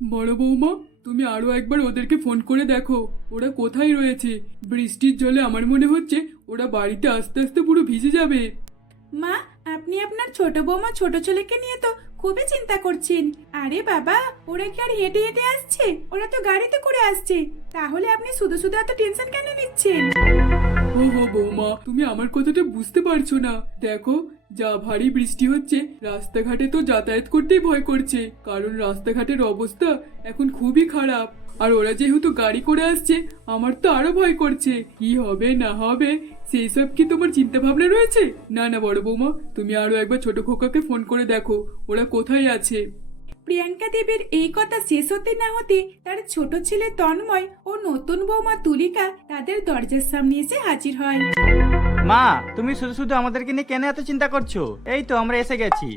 বড় বৌমা তুমি আরও একবার ওদেরকে ফোন করে দেখো ওরা কোথায় রয়েছে? বৃষ্টির জলে আমার মনে হচ্ছে ওরা বাড়িতে আস্তে আস্তে পুরো ভিজে যাবে। মা আপনি আপনার ছোট বৌমা ছোট ছেলেকে নিয়ে তো খুবই চিন্তা করছেন। আরে বাবা ওরা কি আর হেঁটে হেঁটে আসছে? ওরা তো গাড়িতে করে আসছে। তাহলে আপনি শুধু শুধু এত টেনশন কেন নিচ্ছেন? ও হো বৌমা তুমি আমার কথাটা বুঝতে পারছ না। দেখো যা ভারী বৃষ্টি হচ্ছে, রাস্তাঘাটে তো যাতায়াত করতেই ভয় করছে। কারণ রাস্তাঘাটের অবস্থা এখন খুবই খারাপ। আর ওরা যেহেতু গাড়ি করে আসছে, আমার তো আরও ভয় করছে। কি হবে, না হবে সেই সব কি তোমার চিন্তা ভাবনা রয়েছে? না না, বড় বৌমা, তুমি আরও একবার ছোট খোকাকে ফোন করে দেখো, ওরা কোথায় আছে? প্রিয়াঙ্কা দেবের এই কথা শেষ হতে না হতে তার ছোট ছেলে তন্ময় ও নতুন বৌমা তুলিকা তাদের দরজার সামনে এসে হাজির হয়। মা তুমি শুধু শুধু আমাদেরকে নিয়ে কেন এত চিন্তা করছ? এই তো আমরা এসে গেছি।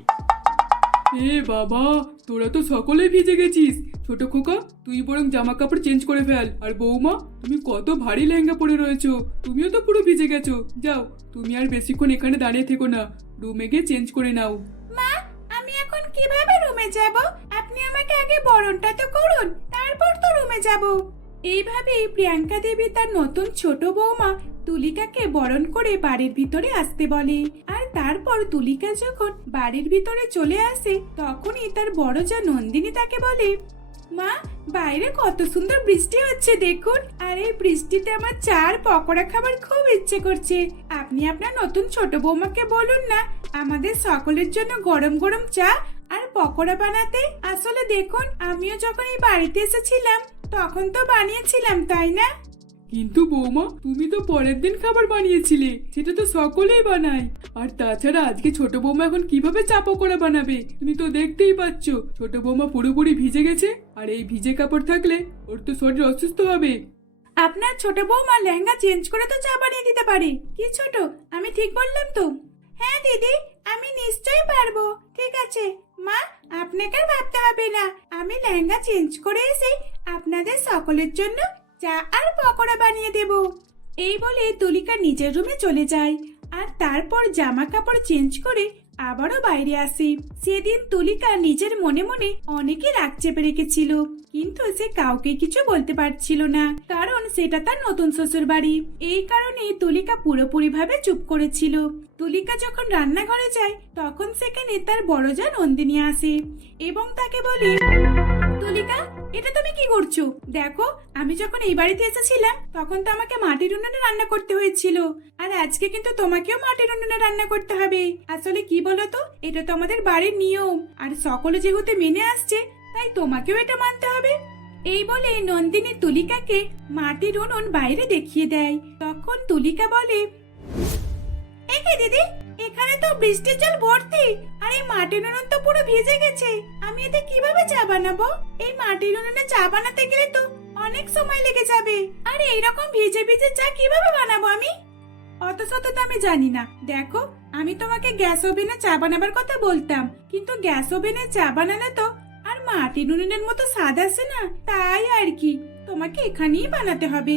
এ বাবা তোরা তো সকলেই ভিজে গেছিস। ছোট খোকা তুই বরং জামা কাপড় চেঞ্জ করে ফেল। আর বৌমা তুমি কত ভারী লেহেঙ্গা পরে রয়েছো। তুমিও তো পুরো ভিজে গেছো। যাও তুমি আর বেশিক্ষণ এখানে দাঁড়িয়ে থেকো না। রুমে গিয়ে চেঞ্জ করে নাও। মা আমি এখন কীভাবে রুমে যাব? আপনি আমাকে আগে বরণটা তো করুন তারপর তো রুমে যাব। এইভাবেই প্রিয়াঙ্কা দেবী তার নতুন ছোট বৌমা তুলিকাকে বরণ করে বাড়ির ভিতরে আসতে বলে। আর তারপর তুলিকা যখন বাড়ির ভিতরে চলে আসে, তখনই তার বড় যা নন্দিনী তাকে বলে, মা, বাইরে কত সুন্দর বৃষ্টি হচ্ছে দেখুন। আর এই বৃষ্টিতে আমার চার পকোড়া খাবার খুব ইচ্ছে করছে। আপনি আপনার নতুন ছোট বৌমাকে বলুন না, আমাদের সকলের জন্য গরম গরম চা আর পকোড়া বানাতে। আসলে দেখুন, আমিও যখন এই বাড়িতে এসেছিলাম, তখন তো বানিয়েছিলাম, তাই না? কিন্তু বৌমা, তুমি তো পরের দিন খাবার বানিয়েছিলে, সেটা তো সকলেই বানায়। আর তাছাড়া আজকে ছোট বৌমা এখন কীভাবে চাপা করে বানাবে, তুমি তো দেখতেই পাচ্ছ। ছোট বৌমা পুরোপুরি ভিজে গেছে, আর এই ভিজে কাপড় থাকলে ওর তো শরীর অসুস্থ হবে। আপনার ছোট বৌমা লেহেঙ্গা চেঞ্জ করে তো চা বানিয়ে দিতে পারে। কি ছোট? আমি ঠিক বললাম তো? হ্যাঁ দিদি, আমি নিশ্চয়ই পারব। ঠিক আছে। মা, আপনাকে ভাবতে হবে না। আমি লেহেঙ্গা চেঞ্জ করে এসে আপনাদের সকলের জন্য চা আর পকোড়া বানিয়ে দেব। এই বলে তুলিকা নিজের রুমে চলে যায় আর তারপর জামা কাপড় চেঞ্জ করে আবারও বাইরে আসে। সেদিন তুলিকা নিজের মনে মনে অনেকই রাগ চেপে রেখেছিল, কিন্তু সে কাউকে কিছু বলতে পারছিল না, কারণ সেটা তার নতুন শ্বশুর বাড়ি এই কারণে তুলিকা পুরোপুরি ভাবে চুপ করেছিল। তুলিকা যখন রান্নাঘরে যায়, তখন সেখানে তার বড় যা নন্দিনী আসে এবং তাকে বলে তুলিকা এটা তুমি কি করছ? দেখো, আমি যখন এই বাড়িতে এসেছিলাম, তখন তো আমাকে মাটির উনুনে রান্না করতে হয়েছিল। আর আজকে কিন্তু তোমাকেও মাটির উনুনে রান্না করতে হবে। আসলে কি বলো তো এটা তো আমাদের বাড়ির নিয়ম। আর সকলে যেহেতু মেনে আসছে, তাই তোমাকেও এটা মানতে হবে। এই বলে নন্দিনী তুলিকাকে মাটির উনুন বাইরে দেখিয়ে দেয়। তখন তুলিকা বলে একে দিদি? এখানে তো বৃষ্টির জল ভর্তি, আর এই মাটির উনুন তো পুরো ভিজে গেছে। আমি এতে কীভাবে চা বানাবো? এই মাটির উনুনে চা বানাতে গেলে তো অনেক সময় লেগে যাবে। আর এইরকম ভিজে ভিজে চা কীভাবে বানাবো আমি? অত শত তো আমি জানি না। দেখো, আমি তোমাকে গ্যাস ওভেনে চা বানাবার কথা বলতাম, কিন্তু গ্যাস ওভেনে চা বানালে তো আর মাটির উনুনের মতো স্বাদ আসে না। তাই আর কি, তোমাকে এখানেই বানাতে হবে।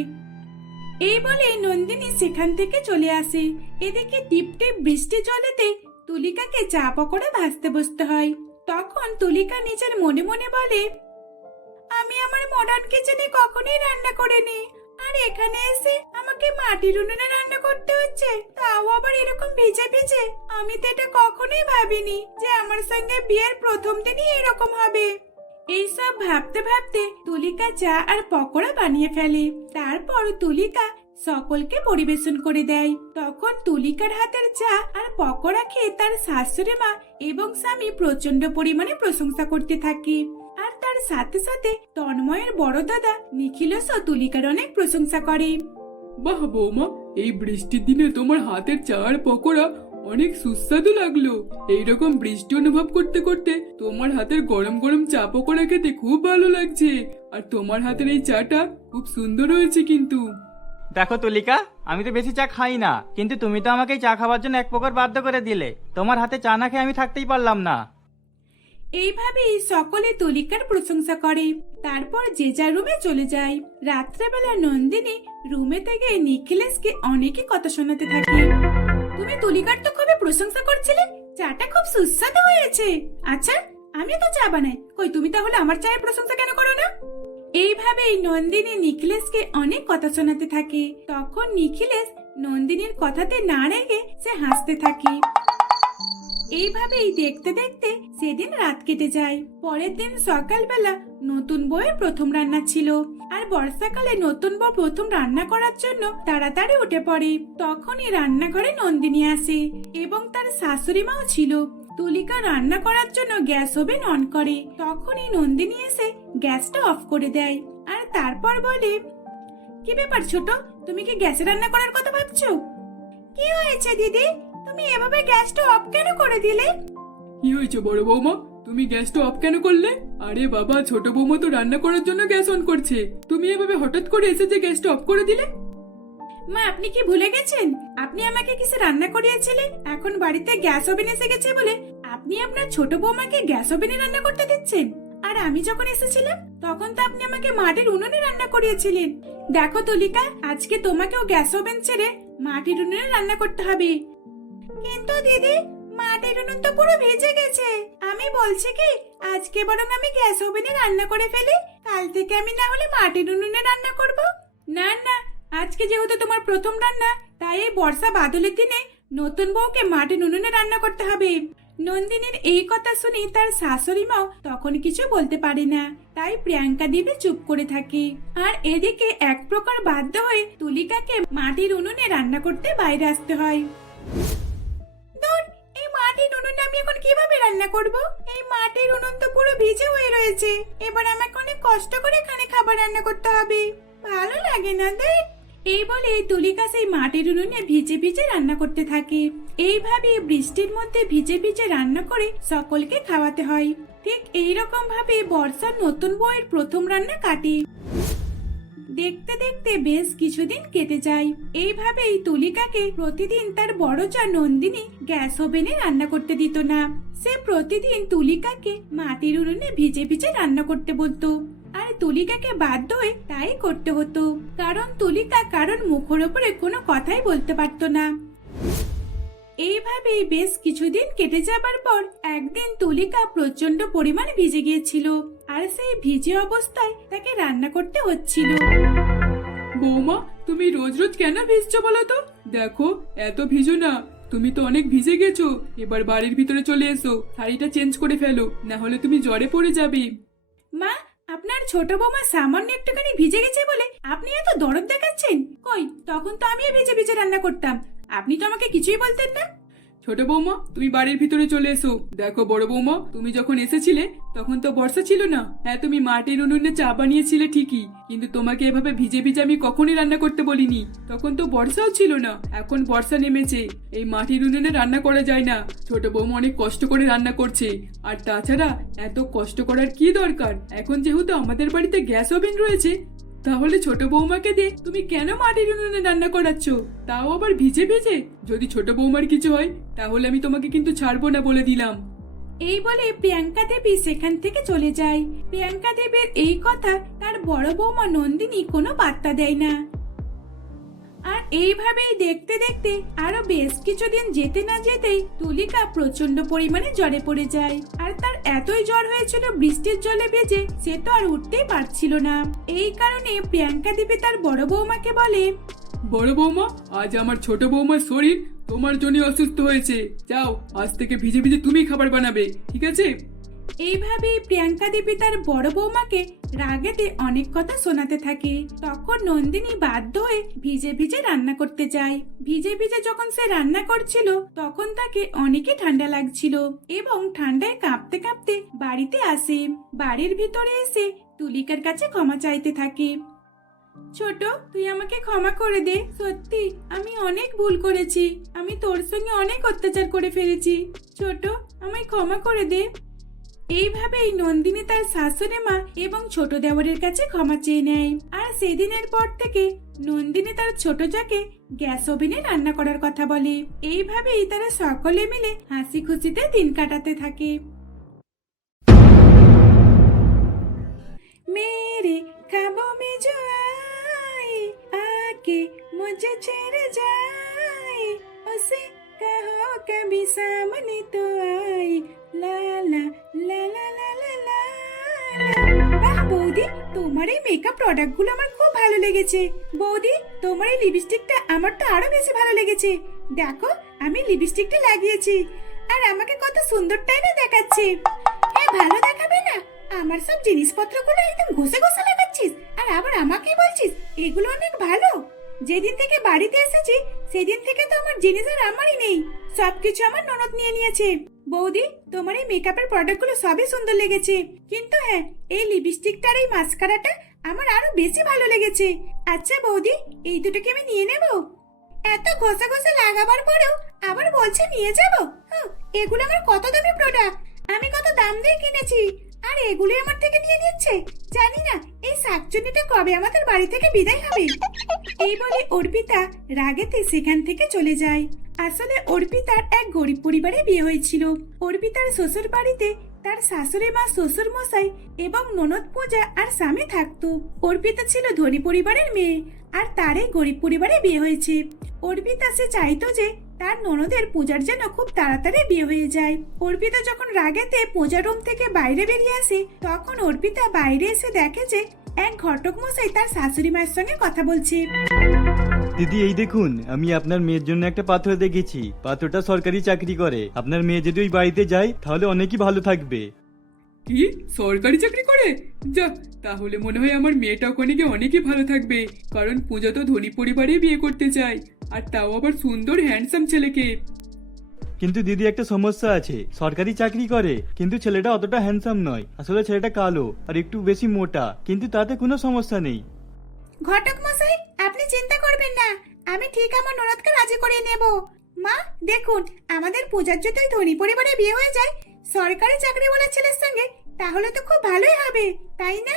এই বলে নন্দিনী সেখান থেকে চলে আসে। এদিকে টিপ টিপ বৃষ্টি জলেতে তুলিকাকে চা পকোড়া ভাজতে বসতে হয়। তখন তুলিকা নিজের মনে মনে বলে, আমি আমার মডার্ন কিচেনে কখনোই রান্না করিনি। আর এখানে এসে আমাকে মাটির উনুনে রান্না করতে হচ্ছে, তাও আবার এরকম ভিজে ভিজে। আমি তো এটা কখনোই ভাবিনি যে আমার সঙ্গে বিয়ের প্রথম দিনই এরকম হবে। এইসব ভাবতে ভাবতে তুলিকা চা আর পকোড়া বানিয়ে ফেলে। তারপর তুলিকা সকলকে পরিবেশন করে দেয়। তখন তুলিকার হাতের চা আর পকোড়া খেয়ে তার শাশুড়ি মা এবং স্বামী প্রচণ্ড পরিমাণে প্রশংসা করতে থাকে। আর তার সাথে সাথে তন্ময়ের বড় দাদা নিখিলসও তুলিকার অনেক প্রশংসা করে। বাহ বৌমা, এই বৃষ্টির দিনে তোমার হাতের চা আর পকোড়া অনেক সুস্বাদু লাগল। এইরকম বৃষ্টি অনুভব করতে করতে তোমার হাতের গরম গরম চা পকোড়া খেতে খুব ভালো লাগছে। আর তোমার হাতের এই চাটা খুব সুন্দর হয়েছে কিন্তু। দেখো তুলিকা আমি তো বেশি চা খাই না কিন্তু তুমি তো আমাকে এই চা খাবার জন্য এক প্রকার বাধ্য করে দিলে। তোমার হাতে চা না খেয়ে আমি থাকতেই পারলাম না। এইভাবেই সকলে তুলিকার প্রশংসা করে। তারপর যে যার রুমে চলে যায়। রাত্রেবেলা নন্দিনী রুমে থেকে নিখিলেশকে অনেকে কথা শোনাতে থাকে। তুমি তুলিকার তো খুবই প্রশংসা করছিলে চাটা খুব সুস্বাদু হয়েছে। আচ্ছা আমি তো চা বানাই। কই, তুমি তাহলে আমার চায়ের প্রশংসা কেন করো না? এইভাবেই নন্দিনী নিখিলেশকে অনেক কথা শোনাতে থাকে। তখন নিখিলেশ নন্দিনীর কথাতে না রেগে সে হাসতে থাকে। এইভাবেই দেখতে দেখতে সেদিন রাত কেটে যায়। পরের দিন সকালবেলা নতুন বউয়ের প্রথম রান্না ছিল। আর বর্ষাকালে নতুন বউ প্রথম রান্না করার জন্য তাড়াতাড়ি উঠে পড়ে। তখনই রান্নাঘরে নন্দিনী আসে এবং তার শাশুড়ি মাও ছিল। তুলিকা রান্না করার জন্য গ্যাস ওভেন অন করে। তখনই নন্দিনী এসে গ্যাসটা অফ করে দেয়। আর তারপর বলে, কি ব্যাপার ছোট, তুমি কি গ্যাসে রান্না করার কথা ভাবছ? কি হয়েছে দিদি? তুমি এভাবে গ্যাসটা অফ কেন করে দিলে? কি হয়েছে বড় বৌমা? তুমি গ্যাসটা অফ কেন করলে? আরে বাবা, ছোট বৌমা তো রান্না করার জন্য গ্যাস অন করছে। তুমি এভাবে হঠাৎ করে এসে যে গ্যাসটা অফ করে দিলে? মা, আপনি কি ভুলে গেছেন? আপনি আমাকে কিসে রান্না করিয়েছিলেন? এখন বাড়িতে গ্যাস ওভেন এসে গেছে বলে আপনি আপনার ছোট বৌমাকে গ্যাস ওভেনে রান্না করতে দিচ্ছেন? আর আমি যখন এসেছিলাম, তখন তো আপনি আমাকে মাটির উনুনে রান্না করিয়েছিলেন। দেখো তুলিকা, আজকে তোমাকেও গ্যাস ওভেন ছেড়ে মাটির উনুনে রান্না করতে হবে। কিন্তু দিদি মাটির উনুন তো পুরো ভেজে গেছে। আমি বলছি কি, আজকে বরং আমি গ্যাস ওভেনে রান্না করে ফেলি, কাল থেকে আমি না হলে মাটির উনুনে রান্না করব। না না, আজকে যেহেতু তোমার প্রথম রান্না, তাই এই বর্ষা বাদলের দিনে নতুন বউকে মাটির উনুনে রান্না করতে হবে। নন্দিনীর এই কথা শুনে তার শাশুড়ি মাও তখন কিছু বলতে পারে না, তাই প্রিয়াঙ্কা দেবী চুপ করে থাকে। আর এদিকে এক প্রকার বাধ্য হয়ে তুলিকাকে মাটির উনুনে রান্না করতে বাইরে আসতে হয়। আমি এখন কীভাবে রান্না করব? এই মাটির উনুন তো পুরো ভিজে হয়ে রয়েছে। এবার আমাকে অনেক কষ্ট করে এখানে খাবার রান্না করতে হবে। ভালো লাগে না দেখ। এই বলে তুলিকা সেই মাটির উনুনে ভিজে ভিজে রান্না করতে থাকে। এইভাবে বৃষ্টির মধ্যে ভিজে ভিজে রান্না করে সকলকে খাওয়াতে হয়। ঠিক এই রকম ভাবে বর্ষার নতুন বইয়ের প্রথম রান্না কাটে। দেখতে দেখতে বেশ কিছুদিন কেটে যায়। এইভাবেই তুলিকাকে প্রতিদিন তার বড় চা নন্দিনী গ্যাস ওভেনে রান্না করতে দিত না। সে প্রতিদিন তুলিকাকে মাটির উনুনে ভিজে ভিজে রান্না করতে বলতো। আর তুলিকাকে বাধ্য হয়ে তাই করতে হতো। কারণ তুলিকা কারোর মুখের ওপরে কোনো কথাই বলতে পারতো না। এইভাবেই বেশ কিছুদিন কেটে যাবার পর একদিন তুলিকা প্রচণ্ড পরিমাণে ভিজে গিয়েছিল। আর সেই ভিজে অবস্থায় তাকে রান্না করতে হচ্ছিল। বৌমা, তুমি রোজ রোজ কেন ভিজছো বলো তো? দেখো, এত ভিজো না। তুমি তো অনেক ভিজে গেছো। এবার বাড়ির ভিতরে চলে এসো। শাড়িটা চেঞ্জ করে ফেলো। না হলে তুমি জ্বরে পড়ে যাবে। মা, আপনার ছোট বৌমা সামান্য একটুখানি ভিজে গেছে বলে আপনি এত দরদ দেখাচ্ছেন? কই, তখন তো আমিও ভিজে ভিজে রান্না করতাম। আপনি তো আমাকে কিছুই বলতেন না। ছোট বৌমা, তুমি বাড়ির ভিতরে চলে এসো। দেখো বড় বৌমা, তুমি যখন এসেছিলে, তখন তো বর্ষা ছিল না। হ্যাঁ তুমি মাটির উনুনে চা বানিয়েছিলে ঠিকই, কিন্তু তোমাকে এভাবে ভিজে ভিজে আমি কখনই রান্না করতে বলিনি। তখন তো বর্ষাও ছিল না, এখন বর্ষা নেমেছে। এই মাটির উনুনে রান্না করা যায় না। ছোট বৌমা অনেক কষ্ট করে রান্না করছে। আর তাছাড়া এত কষ্ট করার কি দরকার? এখন যেহেতু আমাদের বাড়িতে গ্যাস ওভেন রয়েছে তাহলে ছোট বৌমাকে দিয়ে তুমি কেন মাটির উনুনে রান্না করাচ্ছ? তাও আবার ভিজে ভিজে? যদি ছোট বৌমার কিছু হয়, তাহলে আমি তোমাকে কিন্তু ছাড়বো না বলে দিলাম। এই বলে প্রিয়াঙ্কা দেবী সেখান থেকে চলে যায়। প্রিয়াঙ্কা দেবের এই কথা তার বড় বৌমা নন্দিনী কোনো বার্তা দেয় না। আর এইভাবেই দেখতে দেখতে আরও বেশ কিছুদিন যেতে না যেতেই তুলিকা প্রচণ্ড পরিমাণে জ্বরে পড়ে যায়। আর তার এতই জ্বর হয়েছিল বৃষ্টির জলে ভেজে, সে তো আর উঠতেই পারছিল না। এই কারণে প্রিয়াঙ্কা দেবী তার বড় বৌমাকে বলে, বড় বৌমা, আজ আমার ছোট বৌমার শরীর তোমার জন্য অসুস্থ হয়েছে। যাও, আজ থেকে ভিজে ভিজে তুমি খাবার বানাবে, ঠিক আছে? এইভাবেই প্রিয়াঙ্কা দেবী তার বড় বৌমাকে রাগেতে অনেক কথা শোনাতে থাকে। তখন নন্দিনী বাধ্য হয়ে ভিজে ভিজে রান্না করতে যায়। ভিজে ভিজে যখন সে রান্না করছিল, তখন তাকে অনেকে ঠান্ডা লাগছিল এবং ঠান্ডায় কাঁপতে কাঁপতে বাড়িতে আসে। বাড়ির ভিতরে এসে তুলিকার কাছে ক্ষমা চাইতে থাকে। ছোট, তুই আমাকে ক্ষমা করে দে। সত্যি, আমি অনেক ভুল করেছি। আমি তোর সঙ্গে অনেক অত্যাচার করে ফেলেছি। ছোট, আমায় ক্ষমা করে দে। এইভাবেই নন্দিনী তার শাশুড়ি মা এবং ছোট দেওয়ারের কাছে ক্ষমা চেয়ে নেয়। আর সেদিনের পর থেকে নন্দিনী তার ছোট যাকে গ্যাস ওভেনে রান্না করার কথা বলে। এইভাবেই তারা সকলে মিলে হাসি খুশিতে দিন কাটাতে থাকে। মেরে খাব মে জো আকে মুঝে ছেড়ে যায় उसे कहो कभी सामने तो आई ला লা লা লা লা লা লা বাহ, বৌদি, তোমার এই মেকআপ প্রোডাক্টগুলো আমার খুব ভালো লেগেছে। বৌদি, তোমার এই লিপস্টিকটা আমার তো আরও বেশি ভালো লেগেছে। দেখো, আমি লিপস্টিকটা লাগিয়েছি। আর আমাকে কত সুন্দরটাই না দেখাচ্ছে। এ, ভালো দেখাবে না? আমার সব জিনিসপত্রগুলো একদম ঘষে ঘষে লাগাচ্ছিস। আর আবার আমাকেই বলছিস, এগুলো অনেক ভালো। যেদিন থেকে বাড়িতে এসেছি, সেদিন থেকে তো আমার জিনিস আর আমারই নেই। সবকিছু আমার ননদ নিয়ে নিয়েছে। বৌদি, তোমার এই মেকআপের প্রোডাক্টগুলো সবই সুন্দর লেগেছে। কিন্তু হ্যাঁ এই লিপস্টিকটা আর এই মাস্কারাটা আমার আরও বেশি ভালো লেগেছে। আচ্ছা বৌদি, এই দুটোকে আমি নিয়ে নেব? এত ঘষে ঘষা লাগাবার পরেও আবার বলছে নিয়ে যাব? এগুলো আমার কত দামি প্রোডাক্ট আমি কত দাম দিয়ে কিনেছি? আর, এগুলোই আমার থেকে নিয়ে নিচ্ছে। জানি না, এই শাকচুনিটা কবে আমাদের বাড়ি থেকে বিদায় হবে? এই বলে অর্পিতা রাগেতে সেখান থেকে চলে যায়। আসলে অর্পিতার এক গরিব পরিবারে বিয়ে হয়েছিল। অর্পিতার শ্বশুর বাড়িতে তার শাশুড়ি মা, শ্বশুর মশাই এবং ননদ পূজা আর স্বামী থাকতো। অর্পিতা ছিল ধনী পরিবারের মেয়ে। আর তারই গরিব পরিবারে বিয়ে হয়েছে। অর্পিতা সে চাইতো যে তার ননদের পূজার যেন খুব তাড়াতাড়ি বিয়ে হয়ে যায়। অর্পিতা যখন রাগেতে পূজা রুম থেকে বাইরে বেরিয়ে আসে, তখন অর্পিতা বাইরে এসে দেখে যে এক ঘটক মশাই তার শাশুড়ি মায়ের সঙ্গে কথা বলছে। দিদি, এই দেখুন, আমি আপনার মেয়ের জন্য একটা পাত্র দেখেছি। পাত্রটা সরকারি চাকরি করে। আপনার মেয়ে যদি ওই বাড়িতে যায়, তাহলে অনেকই ভালো থাকবে। কি? সরকারি চাকরি করে? যা তাহলে মনে হয় আমার মেয়েটা ওখানে গিয়ে অনেকই ভালো থাকবে কারণ পূজা তো ধনী পরিবারেই বিয়ে করতে চায় আর তাও আবার সুন্দর হ্যান্ডসাম ছেলেকে। কিন্তু দিদি একটা সমস্যা আছে। সরকারি চাকরি করে কিন্তু ছেলেটা অতটা হ্যান্ডসাম নয়। আসলে ছেলেটা কালো আর একটু বেশি মোটা কিন্তু তাতে কোনো সমস্যা নেই। ঘটক মশাই আপনি চিন্তা করবেন না। আমি ঠিক আমার ননদকে রাজি করিয়ে নেব। মা দেখুন আমাদের পূজার যদি ধনী পরিবারে বিয়ে হয়ে যায় সরকারি চাকরি বলে ছেলের সঙ্গে তাহলে তো খুব ভালোই হবে তাই না?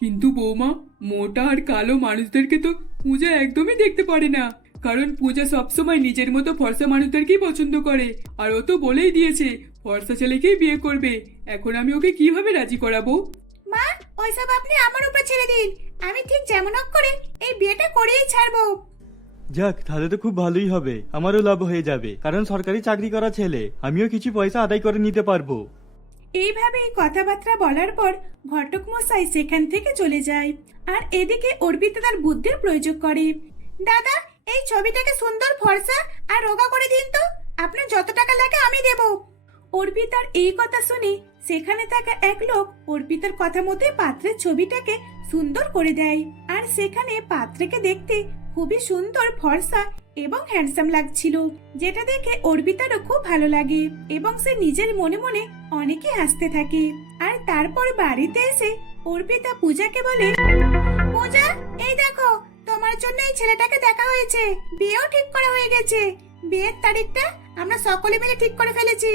কিন্তু বৌমা মোটা আর কালো মানুষদেরকে তো পূজা একদমই দেখতে পারে না। কারণ পূজা সবসময় নিজের মতো ফর্সা মানুষদেরকেই পছন্দ করে। আর ও তো বলেই দিয়েছে ফর্সা ছেলেকেই বিয়ে করবে। এখন আমি ওকে কীভাবে রাজি করাবো? মা ওইসব আপনি আমার উপর ছেড়ে দিন। আমি ঠিক যেমন করে এই বিয়েটা করেই ছাড়বো। যাক, তাহলে তো খুব ভালোই হবে। আমারও লাভ হয়ে যাবে। কারণ সরকারি চাকরি করা ছেলে, আমিও কিছু পয়সা আদায় করে নিতে পারব। এইভাবে কথাবার্তা বলার পর ঘটক মশাই সেখান থেকে চলে যায় আর এদিকে অর্পিতা তার বুদ্ধির প্রয়োগ করে। দাদা, এই ছবিটাকে সুন্দর ফর্সা আর রোগা করে দিন তো। আপনার যত টাকা লাগে আমি দেব। অর্পিতার এই কথা শুনে সেখানে থাকা এক লোক অর্পিতার কথা মতে পাত্রের ছবিটাকে সুন্দর করে দেয়। আর সেখানে পাত্রকে দেখতে খুবই সুন্দর, ফর্সা এবং হ্যান্ডসাম লাগছিল। যেটা দেখে অর্পিতারও খুব ভালো লাগে এবং সে নিজের মনে মনে অনেকে হাসতে থাকে। আর তারপর বাড়িতে এসে অর্পিতা পূজাকে বলে, পূজা, এই দেখো, তোমার জন্য এই ছেলেটাকে দেখা হয়েছে। বিয়েও ঠিক করা হয়ে গেছে। বিয়ের তারিখটা আমরা সকলে মিলে ঠিক করে ফেলেছি।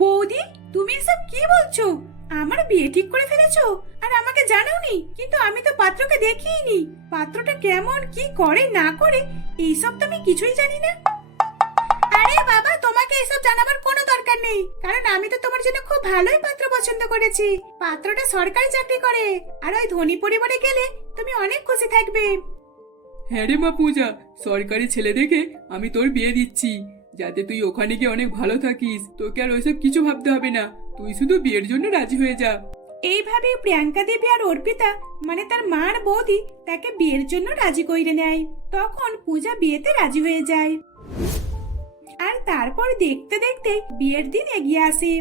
বৌদি, তুমি এসব কি বলছো? আমার বিয়ে ঠিক করে ফেলেছো? আর আমাকে জানাওনি, কিন্তু আমি তো পাত্রকে দেখিনি পাত্রটা কেমন, কি করে, না করে, এইসব তো আমি কিছুই জানি না। আরে বাবা, তোমাকে এসব জানাবার কোনো দরকার নেই। কারণ আমি তো তোমার জন্য খুব ভালোই পাত্র পছন্দ করেছি। পাত্রটা সরকারি চাকরি করে। আর ওই ধনী পরিবারে গেলে তুমি অনেক খুশি থাকবে। হ্যাঁ রে মা পূজা, সরকারি ছেলে দেখে আমি তোর বিয়ে দিচ্ছি। যাতে তুই ওখানে গিয়ে অনেক ভালো থাকিস, তোকে আর ওইসব কিছু ভাবতে হবে না। তুই শুধু বিয়ের জন্য রাজি হয়ে যা। এইভাবে প্রিয়াঙ্কা দেবী আর অর্পিতা মানে তার মার বৌদি, তাকে বিয়ের জন্য রাজি কইরে নেয়। তখন পূজা বিয়েতে রাজি হয়ে যায়। আর তারপর দেখতে দেখতে বিয়ের দিন এগিয়ে আসে।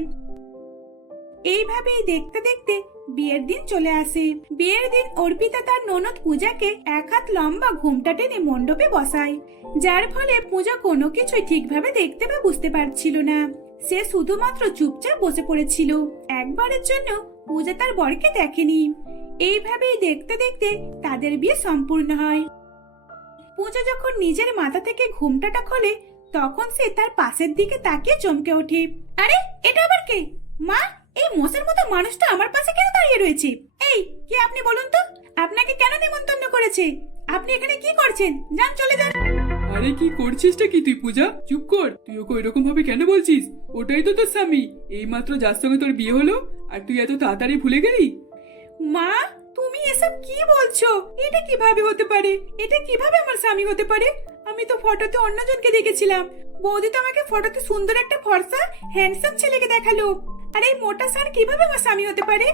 এইভাবেই দেখতে দেখতে বিয়ের দিন চলে আসে। বিয়ের দিন অর্পিতা তার ননদ পূজাকে এক হাত লম্বা ঘুমটা টেনে মণ্ডপে বসায়, যার ফলে পূজা কোনো কিছুই ঠিকভাবে দেখতে বা বুঝতে পারছিল না। সে শুধুমাত্র চুপচাপ বসে পড়েছিল। একবারের জন্য পূজা তার বরকে দেখেনি। এইভাবেই দেখতে দেখতে তাদের বিয়ে সম্পূর্ণ হয়। পূজা যখন নিজের মাথা থেকে ঘুমটাটা খোলে, তখন সে তার পাশের দিকে তাকিয়ে চমকে ওঠে। আরে, এটা আবার কে? মা, এই মোষের মতো মানুষটা আমার পাশে কেন দাঁড়িয়ে রয়েছে? এই, কি আপনি বলুন তো? আপনাকে কেন নিমন্ত্রণ করেছে? আপনি এখানে কি করছেন? যান, চলে যান। আরে কি করছিসটা কি তুই পূজা? চুপ কর। তুই ওকে ওইরকম ভাবে কেন বলছিস? ওটাই তো তোর স্বামী। এইমাত্র যার সঙ্গে তোর বিয়ে হলো, আর তুই এত তাড়াতাড়ি ভুলে গেলি? মা, তুমি এসব কি বলছো? এটা কীভাবে হতে পারে? এটা কীভাবে আমার স্বামী হতে পারে? আমি তো ফটোতে অন্যজনকে দেখেছিলাম। বৌদি তো আমাকে ফটোতে সুন্দর একটা ফর্সা হ্যান্ডসাম ছেলেকে দেখাল। আর এই মোটা স্যার কীভাবে আমার স্বামী হতে পারে?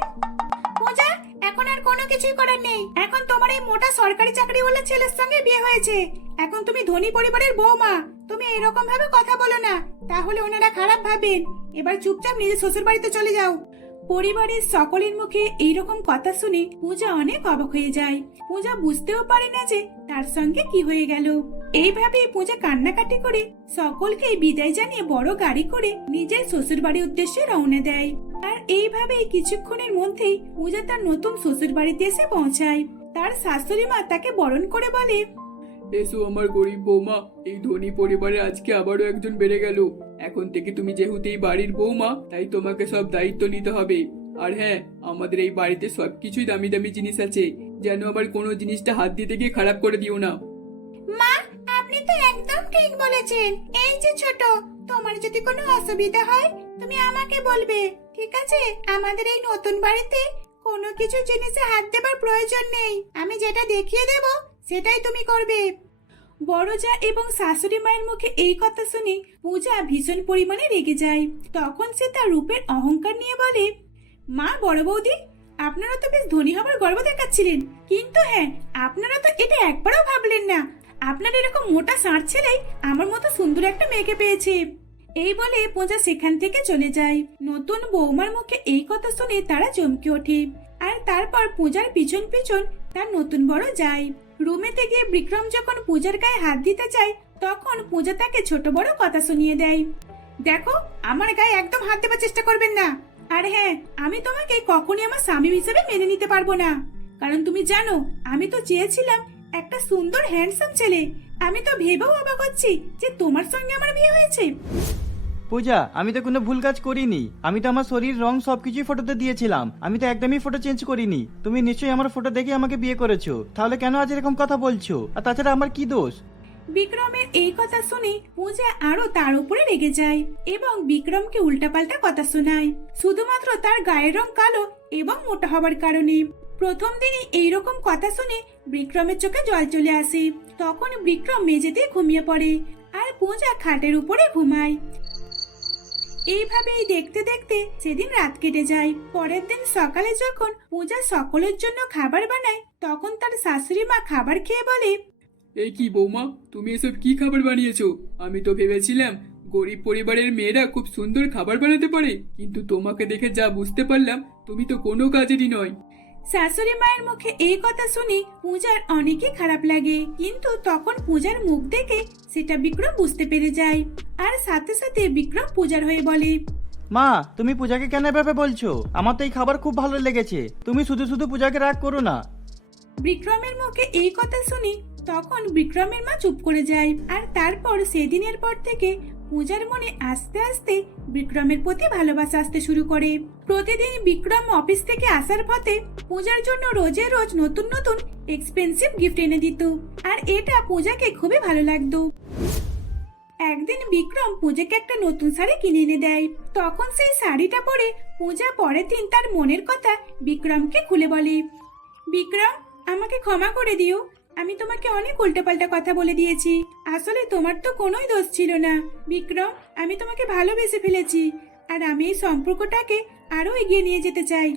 পূজা, এখন আর কোনো কিছুই করার নেই। এখন তোমার এই মোটা সরকারি চাকরিওয়ালা ছেলের সঙ্গে বিয়ে হয়েছে। এখন তুমি ধনী পরিবারের বৌমা। তুমি এরকম ভাবে কথা বলো না। তাহলে ওনারা খারাপ ভাবেন। এবার চুপচাপ নিজের শ্বশুর বাড়িতে চলে যাও। পরিবারের সকলের মুখে এইরকম কথা শুনে পূজা অনেক অবাক হয়ে যায়। পূজা বুঝতেও পারে না যে তার সঙ্গে কি হয়ে গেল। এইভাবে পূজা কান্নাকাটি করে সকলকে বিদায় জানিয়ে বড় গাড়ি করে নিজের শ্বশুর বাড়ির উদ্দেশ্যে রওনা দেয়। আর এইভাবেই কিছুক্ষণের মধ্যেই পূজা তার নতুন শ্বশুর বাড়িতে এসে পৌঁছায়। তার শাশুড়ি মা তাকে বরণ করে বলে এসো আমার গরিব বৌমা, এই ধনী পরিবারে আজকে আবারও একজন বেড়ে গেল। এখন থেকে তুমি যেহেতু এই বাড়ির বৌমা, তাই তোমাকে সব দায়িত্ব নিতে হবে। আর হ্যাঁ আমাদের এই বাড়িতে সবকিছুই দামি দামি জিনিস আছে। যেন আবার কোনো জিনিসটা হাত দিতে গিয়ে খারাপ করে দিও না। মা, আপনি তো একদম ঠিক বলেছেন। এই যে ছোট, তোমার যদি কোনো অসুবিধা হয়, তুমি আমাকে বলবে, ঠিক আছে? আমাদের এই নতুন বাড়িতে কোনো কিছু জিনিসে হাত দেবার প্রয়োজন নেই। আমি যেটা দেখিয়ে দেব, সেটাই তুমি করবে। বড় যা এবং শাশুড়ি মায়ের মুখে এই কথা শুনে পূজা ভীষণ পরিমাণে রেগে যায়। তখন সে তার রূপের অহংকার নিয়ে বলে, মা, বড় বৌদি, আপনারা তো বেশ ধনী হবার গর্ব দেখাচ্ছিলেন। কিন্তু হ্যাঁ আপনারা তো এটা একবারও ভাবলেন না। আপনার এরকম মোটা ষাঁড় ছেলেই আমার মতো সুন্দর একটা মেয়েকে পেয়েছে। এই বলে পূজা সেখান থেকে চলে যায়। নতুন বৌমার মুখে এই কথা শুনে তারা চমকে ওঠে। আর তারপর পূজার পিছন পিছন তার নতুন বড় যায় রুমেতে গিয়ে বিক্রম যখন পূজার গায়ে হাত দিতে চায়, তখন পূজা তাকে ছোট বড় কথা শুনিয়ে দেয়। দেখো, আমার গায়ে একদম হাত দেবার চেষ্টা করবেন না। আর হ্যাঁ আমি তোমাকে কখনই আমার স্বামী হিসেবে মেনে নিতে পারব না। কারণ তুমি জানো, আমি তো চেয়েছিলাম একটা সুন্দর হ্যান্ডসাম ছেলে। আমি তো ভেবেও অবাক হচ্ছি যে তোমার সঙ্গে আমার বিয়ে হয়েছে। পূজা, আমি তো কোনো ভুল কাজ করিনি। আমি তো আমার শরীর, রং সবকিছুই ফটোতে দিয়েছিলাম। আমি তো একদমই ফটো চেঞ্জ করিনি। তুমি নিশ্চয়ই আমার ফটো দেখে আমাকে বিয়ে করেছ। তাহলে কেন আজ এরকম কথা বলছো? আর তাছাড়া আমার কি দোষ? বিক্রমের এই কথা শুনে পূজা আরও তার উপরে রেগে যায় এবং বিক্রমকে উল্টাপাল্টা কথা শোনায়। শুধুমাত্র তার গায়ের রং কালো এবং মোটা হবার কারণে। প্রথম দিনই এইরকম কথা শুনে বিক্রমের চোখে জল চলে আসে। তখন বিক্রম মেঝেতে ঘুমিয়ে পড়ে আর পূজা খাটের উপরে ঘুমায়। এইভাবেই দেখতে দেখতে সেদিন রাত কেটে যায়, পরের দিন সকালে যখন পূজা সকলের জন্য খাবার বানায়, তখন তার শাশুড়ি মা খাবার খেয়ে বলে, এই কি বৌমা, তুমি এসব কি খাবার বানিয়েছো? আমি তো ভেবেছিলাম গরিব পরিবারের মেয়েরা খুব সুন্দর খাবার বানাতে পারে, কিন্তু তোমাকে দেখে যা বুঝতে পারলাম, তুমি তো কোনো কাজেরই নয়। শাশুড়ি মায়ের মুখে এই কথা শুনে পূজার অনেকই খারাপ লাগে। কিন্তু তখন পূজার মুখ দেখে সেটা বিক্রম বুঝতে পেরে যায়। আর সাথে সাথে বিক্রম পূজার হয়ে বলে মা তুমি পূজাকে কেন এভাবে বলছো? আমার তো এই খাবার খুব ভালো লেগেছে। তুমি শুধু শুধু পূজাকে রাগ করো না। বিক্রমের মুখে এই কথা শুনে তখন বিক্রমের মা চুপ করে যায়। আর তারপর সেদিনের পর থেকে পূজার মনে আস্তে আস্তে বিক্রমের প্রতি ভালোবাসা আসতে শুরু করে। প্রতিদিন বিক্রম অফিস থেকে আসার পথে পূজার জন্য রোজে রোজ নতুন নতুন এক্সপেন্সিভ গিফট এনে দিত। আর এটা পূজাকে খুবই ভালো লাগতো। একদিন বিক্রম পূজাকে একটা নতুন শাড়ি কিনে এনে দেয়। তখন সেই শাড়িটা পরে পূজা পরের দিন তার মনের কথা বিক্রমকে খুলে বলে, বিক্রম, আমাকে ক্ষমা করে দিও। আমি তোমাকে অনেক উল্টোপাল্টা কথা বলে দিয়েছি। আসলে তোমার তো কোনোই দোষ ছিল না। বিক্রম, আমি তোমাকে ভালোবেসে ফেলেছি। আর আমি এই সম্পর্কটাকে আরও এগিয়ে নিয়ে যেতে চাই।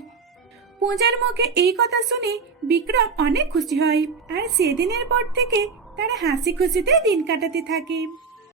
পূজার মুখে এই কথা শুনে বিক্রম অনেক খুশি হয়। আর সেদিনের পর থেকে তারা হাসি খুশিতে দিন কাটাতে থাকে।